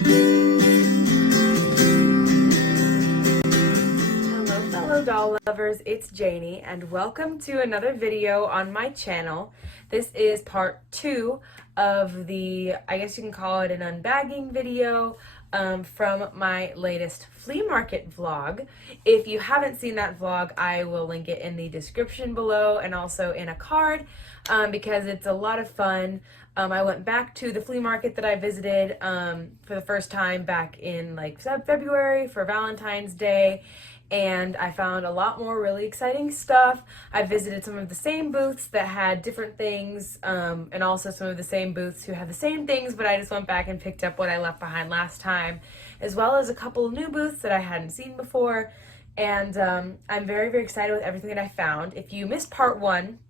Hello fellow doll lovers, it's Janie and welcome to another video on my channel. This is part 2 of the, I guess you can call it an unbagging video from my latest flea market vlog. If you haven't seen that vlog, I will link it in the description below and also in a card because it's a lot of fun. I went back to the flea market that I visited for the first time back in like February for Valentine's Day, and I found a lot more really exciting stuff. I visited some of the same booths that had different things, and also some of the same booths who had the same things, but I just went back and picked up what I left behind last time, as well as a couple of new booths that I hadn't seen before, and I'm very, very excited with everything that I found. If you missed part 1,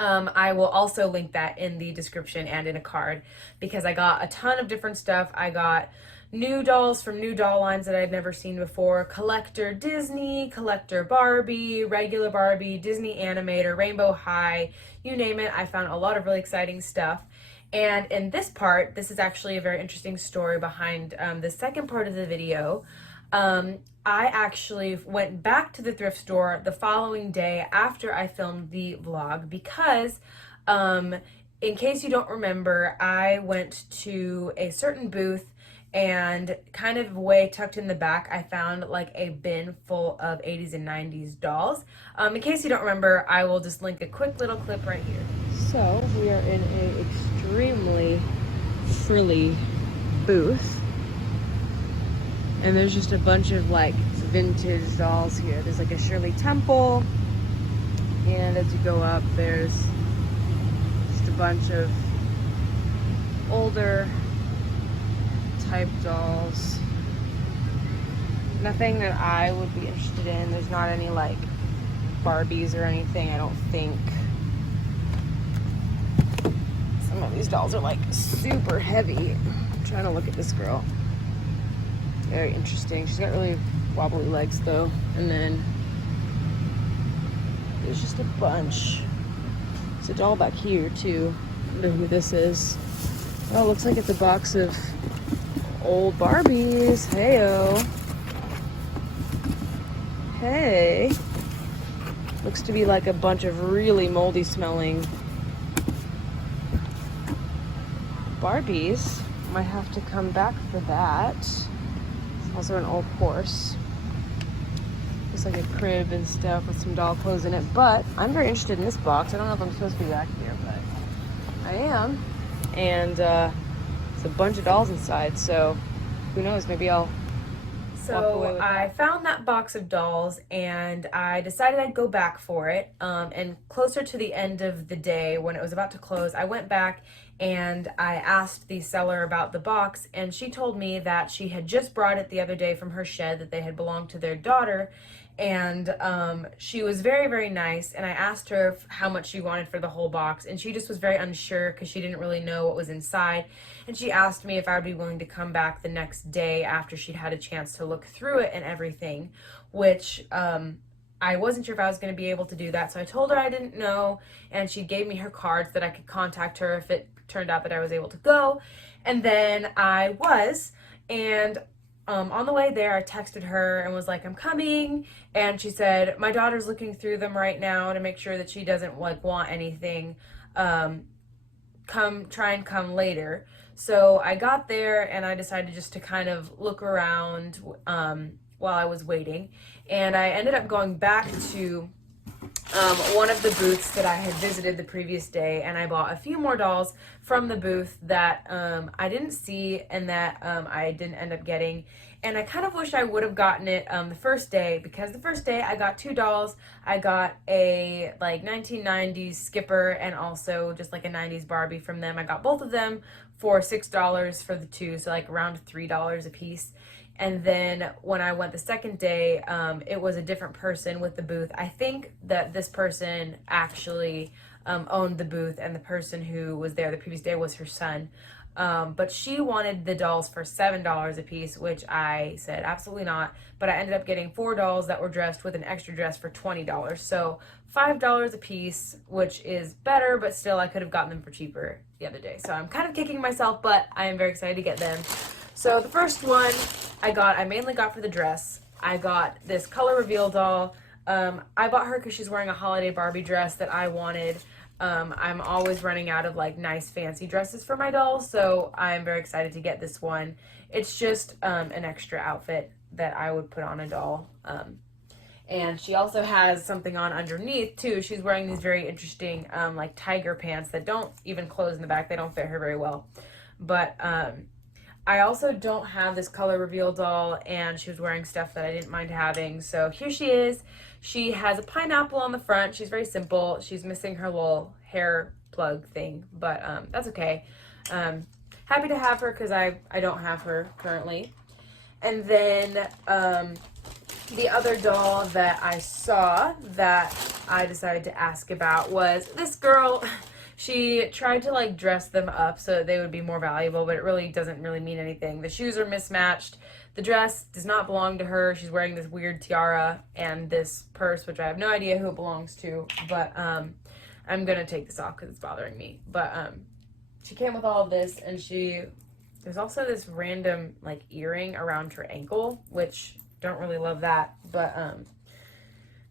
I will also link that in the description and in a card because I got a ton of different stuff. I got new dolls from new doll lines that I'd never seen before, collector Disney, collector Barbie, regular Barbie, Disney Animator, Rainbow High, you name it. I found a lot of really exciting stuff. And in this part, this is actually a very interesting story behind the second part of the video. I actually went back to the thrift store the following day after I filmed the vlog because, in case you don't remember, I went to a certain booth and kind of way tucked in the back, I found like a bin full of 80s and 90s dolls. In case you don't remember, I will just link a quick little clip right here. So we are in an extremely frilly booth. And there's just a bunch of like vintage dolls here. There's like a Shirley Temple, and as you go up, there's just a bunch of older type dolls. Nothing that I would be interested in. There's not any like Barbies or anything, I don't think. Some of these dolls are like super heavy. I'm trying to look at this girl. Very interesting. She's got really wobbly legs though. And then there's just a bunch. There's a doll back here too. I wonder who this is. Oh, it looks like it's a box of old Barbies. Heyo. Hey. Looks to be like a bunch of really moldy smelling Barbies. Might have to come back for that. Also an old horse. Looks like a crib and stuff with some doll clothes in it. But I'm very interested in this box. I don't know if I'm supposed to be back here, but I am. And it's a bunch of dolls inside, so who knows, maybe I'll walk away with that. I found that box of dolls and I decided I'd go back for it. And closer to the end of the day, when it was about to close, I went back and I asked the seller about the box, and she told me that she had just brought it the other day from her shed, that they had belonged to their daughter. And she was very, very nice, and I asked her how much she wanted for the whole box, and she just was very unsure because she didn't really know what was inside. And she asked me if I would be willing to come back the next day after she'd had a chance to look through it and everything, which I wasn't sure if I was going to be able to do that. So I told her I didn't know, and she gave me her cards that I could contact her if it turned out that I was able to go. And then I was, and on the way there, I texted her and was like, I'm coming. And she said, my daughter's looking through them right now to make sure that she doesn't like want anything. Try and come later. So I got there and I decided just to kind of look around while I was waiting. And I ended up going back to one of the booths that I had visited the previous day, and I bought a few more dolls from the booth that I didn't see and that I didn't end up getting. And I kind of wish I would have gotten it the first day, because the first day I got 2 dolls. I got a like 1990s Skipper and also just like a 90s Barbie from them. I got both of them for $6 for the 2, so like around $3 a piece. And then when I went the second day, it was a different person with the booth. I think that this person actually owned the booth, and the person who was there the previous day was her son. But she wanted the dolls for $7 a piece, which I said absolutely not. But I ended up getting 4 dolls that were dressed with an extra dress for $20. So $5 a piece, which is better, but still I could have gotten them for cheaper the other day. So I'm kind of kicking myself, but I am very excited to get them. So the first one I mainly got for the dress. I got this color reveal doll. I bought her because she's wearing a holiday Barbie dress that I wanted. I'm always running out of like nice fancy dresses for my dolls, so I'm very excited to get this one. It's just an extra outfit that I would put on a doll. And she also has something on underneath too. She's wearing these very interesting like tiger pants that don't even close in the back. They don't fit her very well. But I also don't have this color reveal doll, and she was wearing stuff that I didn't mind having. So here she is. She has a pineapple on the front. She's very simple. She's missing her little hair plug thing, but that's okay. Happy to have her because I don't have her currently. And then the other doll that I saw that I decided to ask about was this girl. She tried to like dress them up so that they would be more valuable, but it really doesn't really mean anything. The shoes are mismatched. The dress does not belong to her. She's wearing this weird tiara and this purse, which I have no idea who it belongs to, but I'm gonna take this off because it's bothering me. But she came with all of this, and there's also this random like earring around her ankle, which don't really love that, but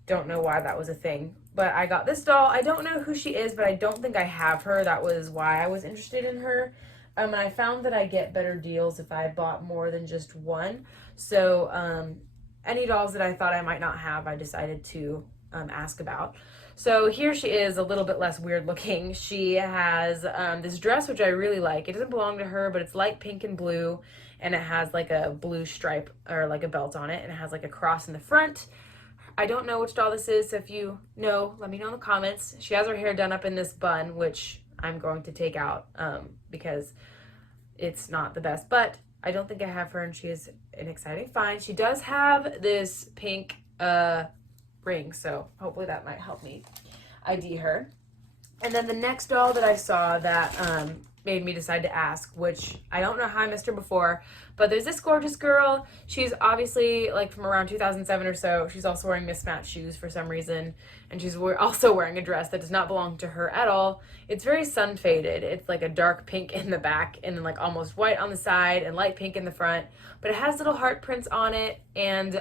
don't know why that was a thing. But I got this doll. I don't know who she is, but I don't think I have her. That was why I was interested in her. And I found that I get better deals if I bought more than just one. So any dolls that I thought I might not have, I decided to ask about. So here she is, a little bit less weird looking. She has this dress, which I really like. It doesn't belong to her, but it's light pink and blue, and it has like a blue stripe or like a belt on it, and it has like a cross in the front. I don't know which doll this is, so if you know, let me know in the comments. She has her hair done up in this bun, which I'm going to take out because it's not the best, but I don't think I have her, and she is an exciting find. She does have this pink ring, so hopefully that might help me ID her. And then the next doll that I saw that made me decide to ask, which I don't know how I missed her before, but there's this gorgeous girl. She's obviously like from around 2007 or so. She's also wearing mismatched shoes for some reason, and she's also wearing a dress that does not belong to her at all. It's very sun faded. It's like a dark pink in the back and then like almost white on the side and light pink in the front, but it has little heart prints on it, and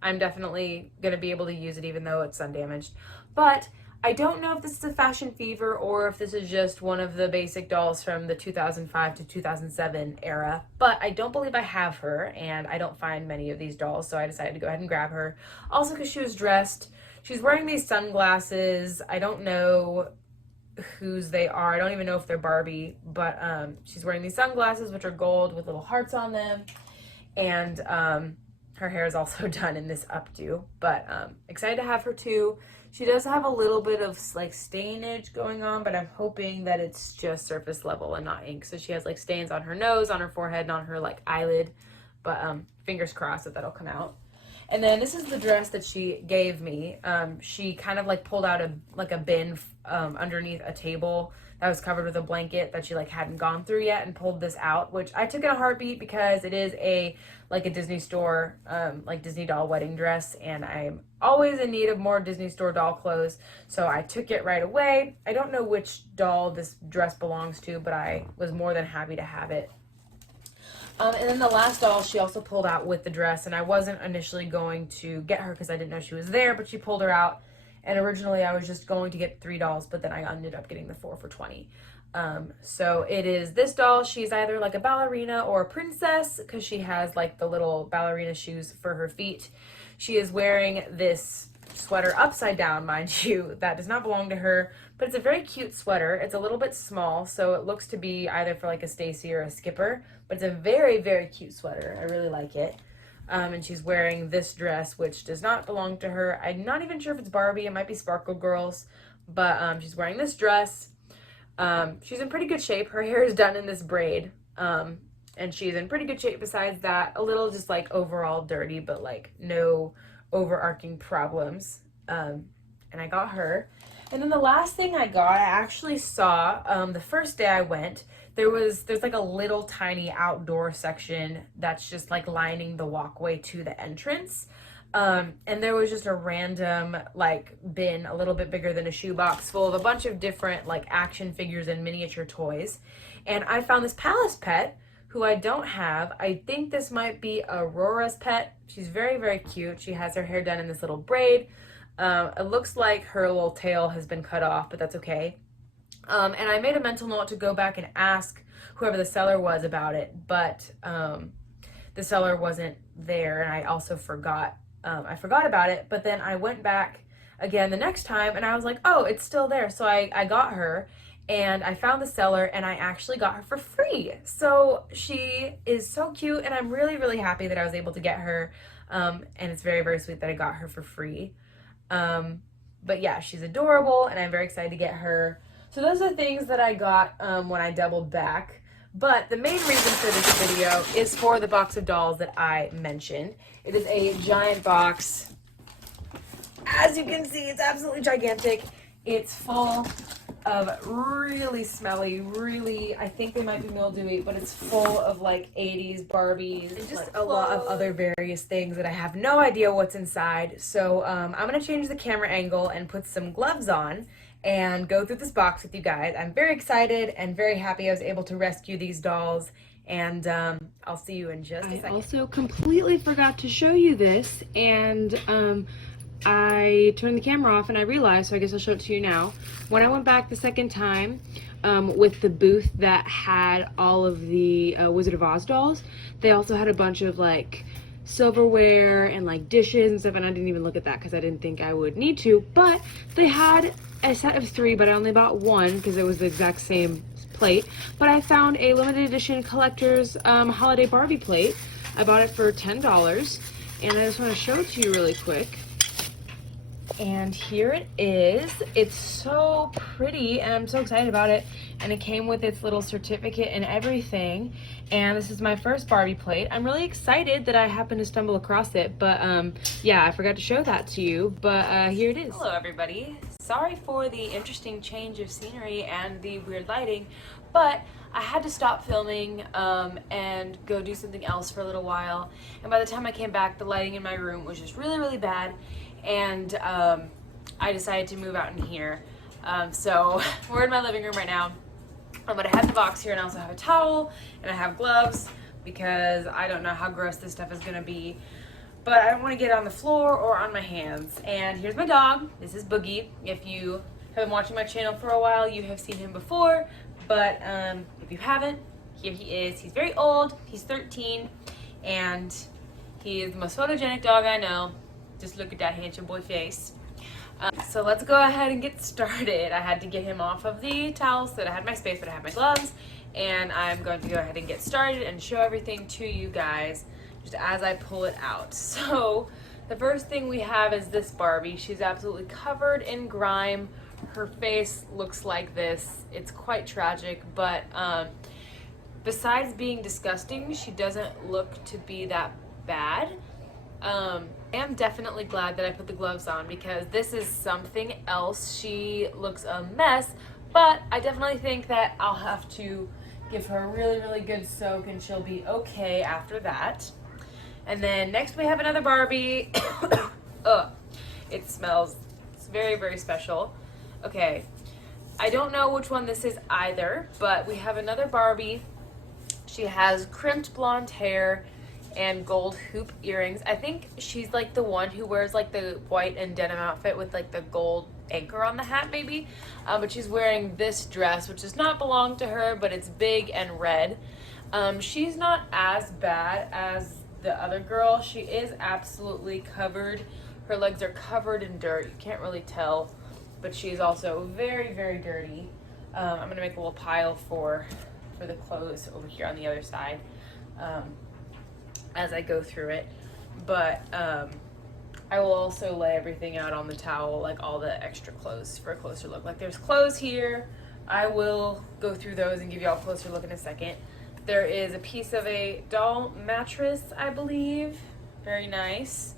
I'm definitely gonna be able to use it even though it's sun damaged. But I don't know if this is a fashion fever or if this is just one of the basic dolls from the 2005 to 2007 era, but I don't believe I have her, and I don't find many of these dolls, so I decided to go ahead and grab her. Also because she was dressed, she's wearing these sunglasses. I don't know whose they are. I don't even know if they're Barbie, but she's wearing these sunglasses, which are gold with little hearts on them, and her hair is also done in this updo, but excited to have her too. She does have a little bit of like stainage going on, but I'm hoping that it's just surface level and not ink. So she has like stains on her nose, on her forehead, and on her like eyelid, but fingers crossed that that'll come out. And then this is the dress that she gave me. She kind of like pulled out a bin underneath a table that was covered with a blanket that she like hadn't gone through yet, and pulled this out, which I took in a heartbeat because it is a Disney store like Disney doll wedding dress, and I'm always in need of more Disney store doll clothes, so I took it right away. I don't know which doll this dress belongs to, but I was more than happy to have it. And then the last doll she also pulled out with the dress, and I wasn't initially going to get her because I didn't know she was there, but she pulled her out. And originally I was just going to get 3 dolls, but then I ended up getting the 4 for $20. So it is this doll. She's either like a ballerina or a princess because she has like the little ballerina shoes for her feet. She is wearing this sweater upside down, mind you, that does not belong to her, but it's a very cute sweater. It's a little bit small, so it looks to be either for like a Stacy or a Skipper, but it's a very, very cute sweater. I really like it. And she's wearing this dress, which does not belong to her. I'm not even sure if it's Barbie. It might be Sparkle Girls, but she's wearing this dress. She's in pretty good shape. Her hair is done in this braid, and she's in pretty good shape besides that. A little just like overall dirty, but like no overarching problems. And I got her. And then the last thing I got, I actually saw the first day I went. There's like a little tiny outdoor section that's just like lining the walkway to the entrance. And there was just a random like bin, a little bit bigger than a shoebox, full of a bunch of different like action figures and miniature toys. And I found this Palace pet who I don't have. I think this might be Aurora's pet. She's very, very cute. She has her hair done in this little braid. It looks like her little tail has been cut off, but that's okay. And I made a mental note to go back and ask whoever the seller was about it, but the seller wasn't there, and I also forgot. I forgot about it, but then I went back again the next time, and I was like, oh, it's still there. So I got her, and I found the seller, and I actually got her for free. So she is so cute, and I'm really, really happy that I was able to get her, and it's very, very sweet that I got her for free. But yeah, she's adorable, and I'm very excited to get her. So those are things that I got when I doubled back. But the main reason for this video is for the box of dolls that I mentioned. It is a giant box. As you can see, it's absolutely gigantic. It's full of really smelly, really, I think they might be mildewy, but it's full of like 80s Barbies and just a lot of other various things that I have no idea what's inside. So I'm going to change the camera angle and put some gloves on and go through this box with you guys. I'm very excited and very happy I was able to rescue these dolls, and I'll see you in just a second. I also completely forgot to show you this, and I turned the camera off and I realized, so I guess I'll show it to you now. When I went back the second time with the booth that had all of the Wizard of Oz dolls, they also had a bunch of like silverware and like dishes and stuff, and I didn't even look at that because I didn't think I would need to, but they had a set of 3, but I only bought 1 because it was the exact same plate. But I found a limited edition collector's holiday Barbie plate. I bought it for $10, and I just want to show it to you really quick. And here it is. It's so pretty, and I'm so excited about it. And it came with its little certificate and everything. And this is my first Barbie plate. I'm really excited that I happened to stumble across it. But yeah, I forgot to show that to you. But here it is. Hello, everybody. Sorry for the interesting change of scenery and the weird lighting, but I had to stop filming and go do something else for a little while. And by the time I came back, the lighting in my room was just really, really bad. And I decided to move out in here. So we're in my living room right now. But I have the box here, and I also have a towel, and I have gloves because I don't know how gross this stuff is gonna be. But I don't want to get it on the floor or on my hands. And here's my dog. This is Boogie. If you have been watching my channel for a while, you have seen him before. But if you haven't, here he is. He's very old. He's 13, and he is the most photogenic dog I know. Just look at that handsome boy face. So let's go ahead and get started. I had to get him off of the towel so that I had my space, but I have my gloves. And I'm going to go ahead and get started and show everything to you guys just as I pull it out. So the first thing we have is this Barbie. She's absolutely covered in grime. Her face looks like this. It's quite tragic, but besides being disgusting, she doesn't look to be that bad. I am definitely glad that I put the gloves on because this is something else. She looks a mess, but I definitely think that I'll have to give her a really, really good soak and she'll be okay after that. And then next we have another Barbie. Ugh, it smells, it's very, very special. Okay, I don't know which one this is either, but we have another Barbie. She has crimped blonde hair and gold hoop earrings. I think she's like the one who wears like the white and denim outfit with like the gold anchor on the hat maybe. But she's wearing this dress, which does not belong to her, but it's big and red. She's not as bad as the other girl. She is absolutely covered. Her legs are covered in dirt. You can't really tell, but she is also very, very dirty. I'm gonna make a little pile for the clothes over here on the other side as I go through it. But I will also lay everything out on the towel, like all the extra clothes for a closer look. Like there's clothes here. I will go through those and give you all a closer look in a second. There is a piece of a doll mattress, I believe. Very nice.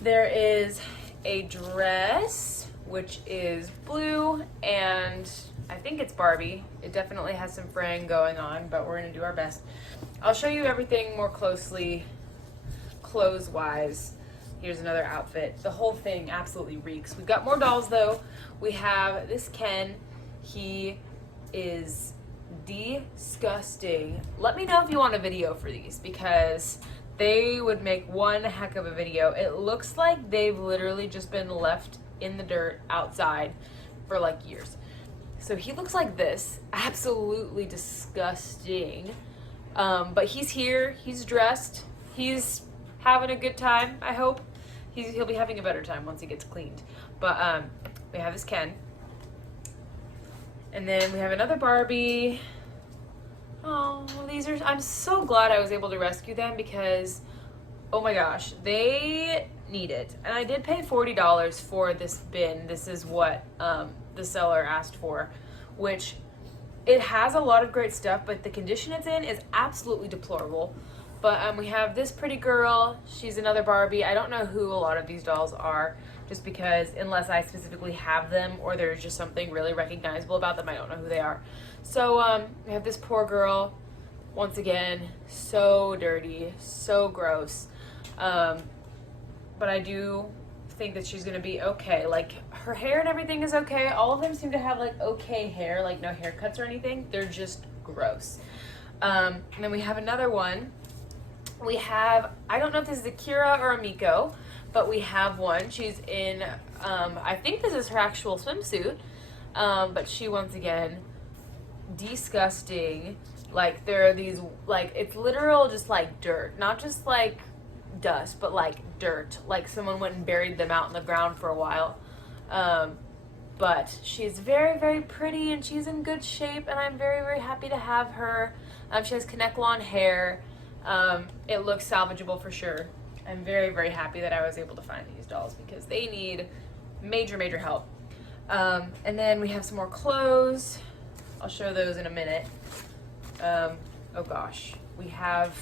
There is a dress, which is blue, and I think it's Barbie. It definitely has some fraying going on, but we're gonna do our best. I'll show you everything more closely, clothes-wise. Here's another outfit. The whole thing absolutely reeks. We've got more dolls though. We have this Ken. He is disgusting. Let me know if you want a video for these, because they would make one heck of a video. It looks like they've literally just been left in the dirt outside for like years. So he looks like this, absolutely disgusting. But he's here, he's dressed, he's having a good time, I hope. He'll be having a better time once he gets cleaned. But we have his Ken. And then we have another Barbie. Oh, these are, I'm so glad I was able to rescue them, because, oh my gosh, they need it. And I did pay $40 for this bin. This is what the seller asked for, which it has a lot of great stuff, but the condition it's in is absolutely deplorable. But we have this pretty girl. She's another Barbie. I don't know who a lot of these dolls are, just because unless I specifically have them or there's just something really recognizable about them, I don't know who they are. So we have this poor girl. Once again, so dirty, so gross. But I do think that she's gonna be okay. Like, her hair and everything is okay. All of them seem to have like okay hair, like no haircuts or anything. They're just gross. And then we have another one. We have, I don't know if this is a Kira or a Miko, but we have one. She's in, I think this is her actual swimsuit, but she, once again, disgusting. Like, there are these, like, it's literal just like dirt, not just like dust, but like dirt, like someone went and buried them out in the ground for a while. But she's very, very pretty, and she's in good shape, and I'm very, very happy to have her. She has connect lawn hair. It looks salvageable for sure. I'm very, very happy that I was able to find these dolls, because they need major, major help. And then we have some more clothes. I'll show those in a minute. Oh gosh, we have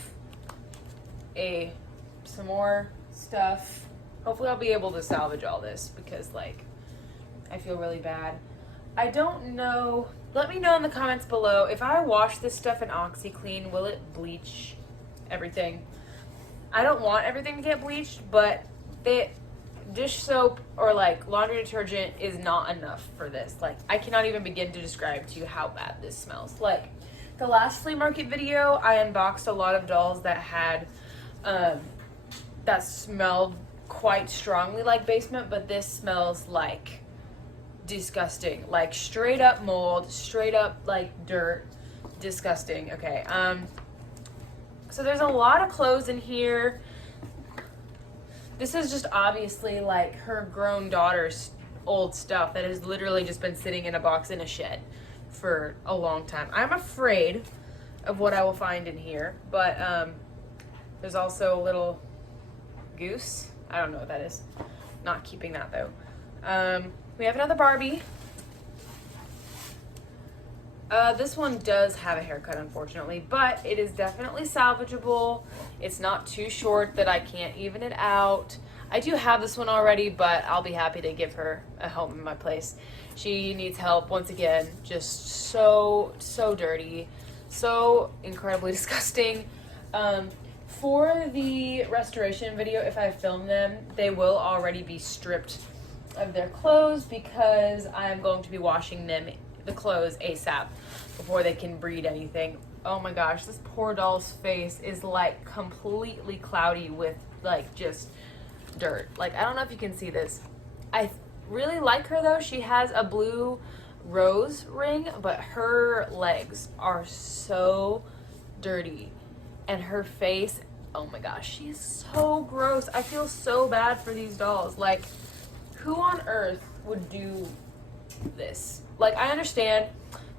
some more stuff. Hopefully I'll be able to salvage all this, because like, I feel really bad. I don't know. Let me know in the comments below, if I wash this stuff in OxyClean, will it bleach everything? I don't want everything to get bleached, but dish soap or like laundry detergent is not enough for this. Like, I cannot even begin to describe to you how bad this smells. Like, the last flea market video, I unboxed a lot of dolls that had that smelled quite strongly like basement, but this smells like disgusting, like straight up mold, straight up like dirt, disgusting. Okay, so there's a lot of clothes in here. This is just obviously like her grown daughter's old stuff that has literally just been sitting in a box in a shed for a long time. I'm afraid of what I will find in here, but there's also a little goose. I don't know what that is. Not keeping that though. We have another Barbie. This one does have a haircut, unfortunately, but it is definitely salvageable. It's not too short that I can't even it out. I do have this one already, but I'll be happy to give her a home in my place. She needs help, once again, just so dirty, so incredibly disgusting. For the restoration video, if I film them, they will already be stripped of their clothes, because I am going to be washing them, the clothes, ASAP before they can breed anything. Oh my gosh, this poor doll's face is like completely cloudy with like just dirt. Like, I don't know if you can see this. I really like her though. She has a blue rose ring, but her legs are so dirty, and her face, oh my gosh, she's so gross. I feel so bad for these dolls. Like, who on earth would do this? Like, I understand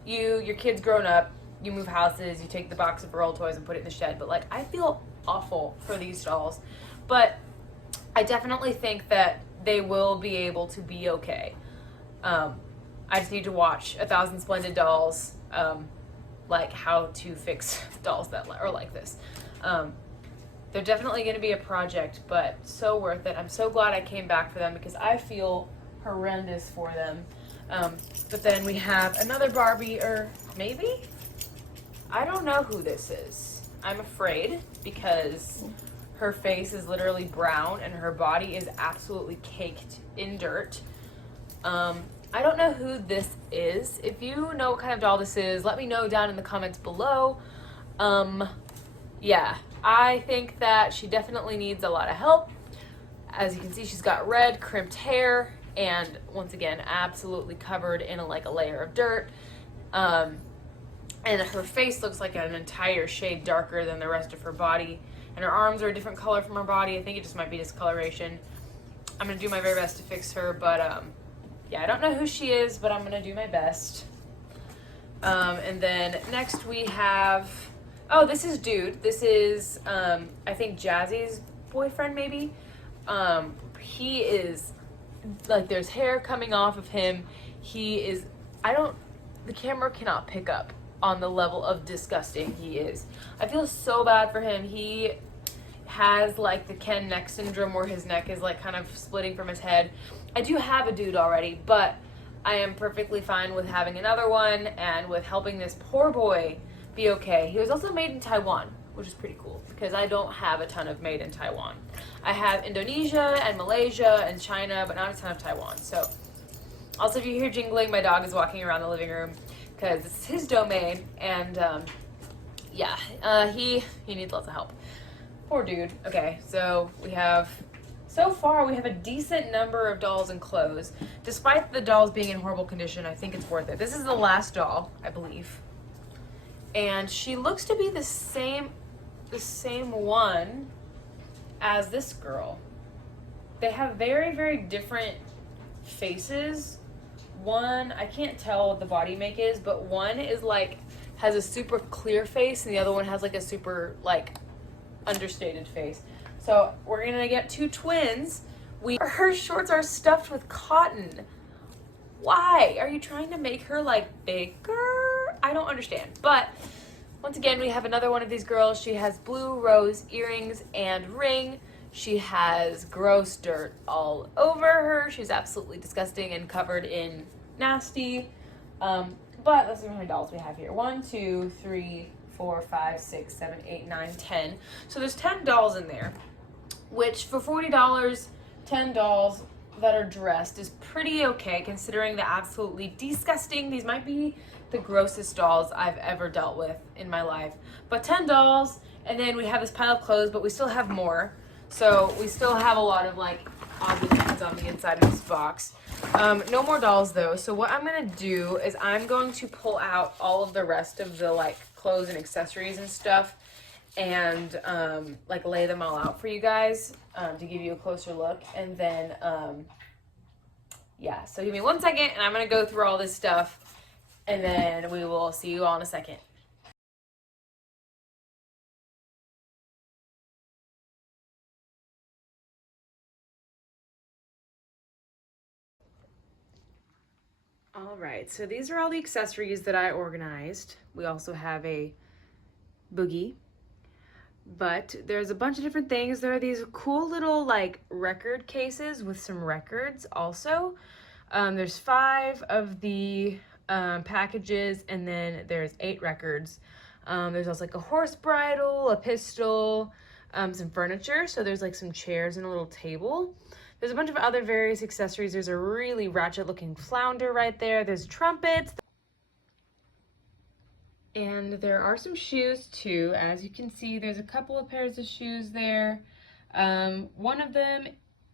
your kid's grown up, you move houses, you take the box of roll toys and put it in the shed, but like, I feel awful for these dolls. But I definitely think that they will be able to be okay. I just need to watch 1,000 Splendid Dolls, like how to fix dolls that are like this. They're definitely going to be a project, but so worth it. I'm so glad I came back for them, because I feel horrendous for them. But then we have another Barbie, or maybe? I don't know who this is. I'm afraid, because her face is literally brown and her body is absolutely caked in dirt. I don't know who this is. If you know what kind of doll this is, let me know down in the comments below. Yeah, I think that she definitely needs a lot of help. As you can see, she's got red crimped hair, and once again, absolutely covered in a layer of dirt. And her face looks like an entire shade darker than the rest of her body, and her arms are a different color from her body. I think it just might be discoloration. I'm gonna do my very best to fix her, but yeah, I don't know who she is, but I'm gonna do my best. And then next we have, oh, this is Dude. This is I think Jazzy's boyfriend, maybe. He is like, there's hair coming off of him. He is, the camera cannot pick up on the level of disgusting he is. I feel so bad for him. He has like the Ken neck syndrome, where his neck is like kind of splitting from his head. I do have a Dude already, but I am perfectly fine with having another one and with helping this poor boy be okay. He was also made in Taiwan, which is pretty cool because I don't have a ton of made in Taiwan. I have Indonesia and Malaysia and China, but not a ton of Taiwan. So also, if you hear jingling, my dog is walking around the living room because it's his domain, and yeah, he needs lots of help. Poor Dude. Okay, so so far we have a decent number of dolls and clothes. Despite the dolls being in horrible condition, I think it's worth it. This is the last doll, I believe, and she looks to be the same one as this girl. They have very, very different faces. One, I can't tell what the body make is, but one is like, has a super clear face, and the other one has like a super like understated face. So we're gonna get two twins. Her shorts are stuffed with cotton. Why? Are you trying to make her like bigger? I don't understand. But once again, we have another one of these girls. She has blue rose earrings and ring. She has gross dirt all over her. She's absolutely disgusting and covered in nasty. But let's see how many dolls we have here. 1, 2, 3, 4, 5, 6, 7, 8, 9, 10. So there's 10 dolls in there, which for $40, 10 dolls that are dressed is pretty okay considering the absolutely disgusting, these might be the grossest dolls I've ever dealt with in my life. But 10 dolls, and then we have this pile of clothes, but we still have more. So we still have a lot of like oddly things on the inside of this box. No more dolls though. So what I'm gonna do is I'm going to pull out all of the rest of the like clothes and accessories and stuff, and like lay them all out for you guys to give you a closer look. And then yeah, so give me 1 second and I'm gonna go through all this stuff, and then we will see you all in a second. All right, so these are all the accessories that I organized. We also have a boogie, but there's a bunch of different things. There are these cool little like record cases with some records also. There's 5 of the packages, and then there's 8 records. There's also like a horse bridle, a pistol, some furniture. So there's like some chairs and a little table. There's a bunch of other various accessories. There's a really ratchet looking flounder right there. There's trumpets. And there are some shoes too. As you can see, there's a couple of pairs of shoes there. One of them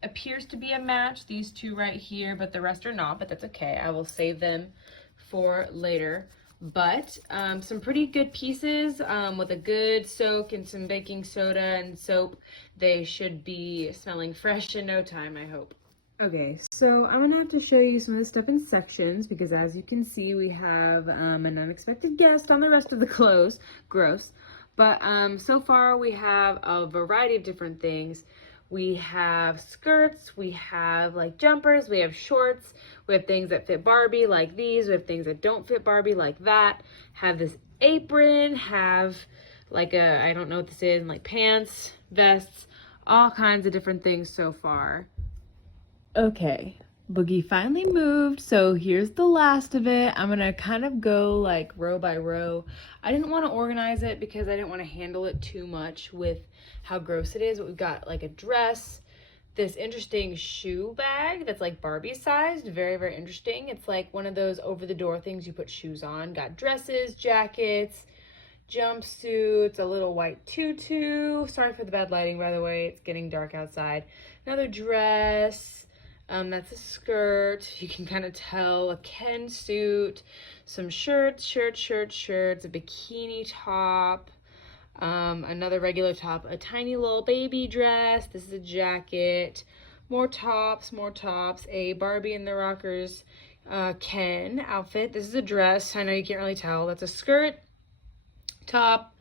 appears to be a match, these 2 right here, but the rest are not, but that's okay. I will save them for later. But some pretty good pieces with a good soak and some baking soda and soap. They should be smelling fresh in no time, I hope. Okay, so I'm gonna have to show you some of the stuff in sections because as you can see, we have an unexpected guest on the rest of the clothes. Gross. But so far we have a variety of different things. We have skirts, we have like jumpers, we have shorts, we have things that fit Barbie like these, we have things that don't fit Barbie like that, have this apron, have like a, I don't know what this is, like pants, vests, all kinds of different things so far. Okay, Boogie finally moved, so here's the last of it. I'm gonna kind of go like row by row. I didn't want to organize it because I didn't want to handle it too much with how gross it is, but we've got like a dress. this interesting shoe bag that's like Barbie sized. Very, very interesting. It's like one of those over the door things you put shoes on. Got dresses, jackets, jumpsuits, a little white tutu. Sorry for the bad lighting, by the way. It's getting dark outside. Another dress. That's a skirt. You can kind of tell. A Ken suit. Some shirts, a bikini top. Another regular top. A tiny little baby dress. This is a jacket. More tops. A Barbie in the Rockers Ken outfit. This is a dress. I know you can't really tell. That's a skirt, top,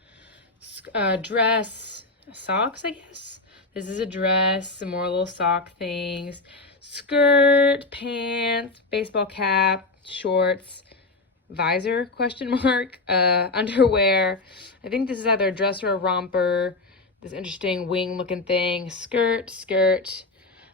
dress, socks, I guess. This is a dress, some more little sock things, skirt, pants, baseball cap, shorts, visor, question mark, underwear. I think this is either a dress or a romper. This interesting wing looking thing, skirt,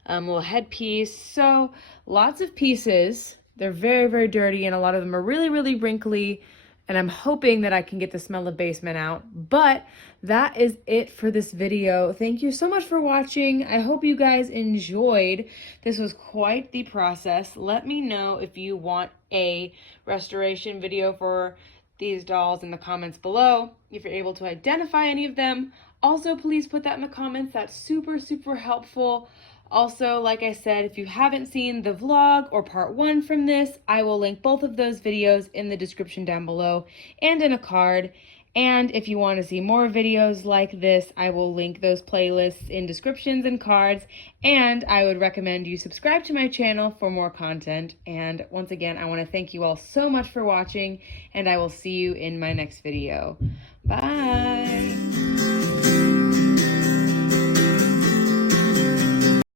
little headpiece. So lots of pieces. They're very, very dirty, and a lot of them are really, really wrinkly, and I'm hoping that I can get the smell of basement out. But that is it for this video. Thank you so much for watching. I hope you guys enjoyed. This was quite the process. Let me know if you want a restoration video for these dolls in the comments below, if you're able to identify any of them. Also, please put that in the comments. That's super, super helpful. Also, like I said, if you haven't seen the vlog or part 1 from this, I will link both of those videos in the description down below and in a card. And if you want to see more videos like this, I will link those playlists in descriptions and cards. And I would recommend you subscribe to my channel for more content. And once again, I want to thank you all so much for watching, and I will see you in my next video. Bye!